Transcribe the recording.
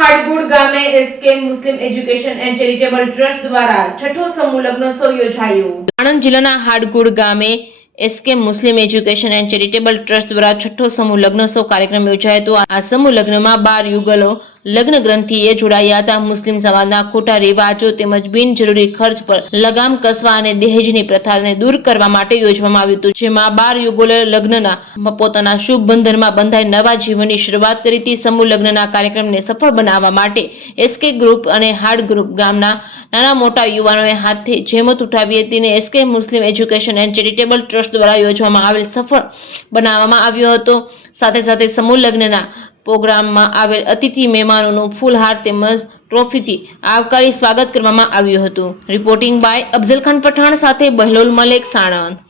હાડગુડ ગામે SK Muslim education and charitable trust દ્વારા છઠ્ઠો સમૂહ લગ્નોત્સવ યોજાયો। આણંદ જિલ્લાના હાડગુડ ગામે SK Muslim education and charitable trust દ્વારા છઠ્ઠો સમૂહ લગ્નોત્સવ કાર્યક્રમ યોજાયો હતો। આ સમૂહ લગ્નમાં 12 યુગલો લગ્ન ગ્રંથિએ જોડાયા હતા। મુસ્લિમ સમાજના ખોટા રિવાજો તેમજ બિનજરૂરી ખર્ચ પર લગામ કસવા અને દહેજની પ્રથાને દૂર કરવા માટે યોજવામાં આવ્યું હતું, જેમાં 12 યુગલોએ લગ્નના પોતાના શુભ બંધનમાં બંધાઈ નવા જીવનની શરૂઆત કરી હતી। સમૂહ લગ્નના કાર્યક્રમને સફળ બનાવવા માટે એસકે ગ્રુપ અને હાર્ડ ગ્રુપ ગામના નાના મોટા યુવાનોએ હાથે જહેમત ઉઠાવી હતી અને SK Muslim education and charitable trust દ્વારા યોજવામાં આવેલ સફળ બનાવવામાં આવ્યો હતો। સાથે સાથે સમૂહ લગ્નના પ્રોગ્રામમાં આવેલ અતિથિ મહેમાનોનું ફૂલહાર તેમજ ટ્રોફીથી આવકારી સ્વાગત કરવામાં આવ્યું હતું। રિપોર્ટિંગ બાય અફઝલ ખાન પઠાણ સાથે બહલોલ મલેક, સાણંદ।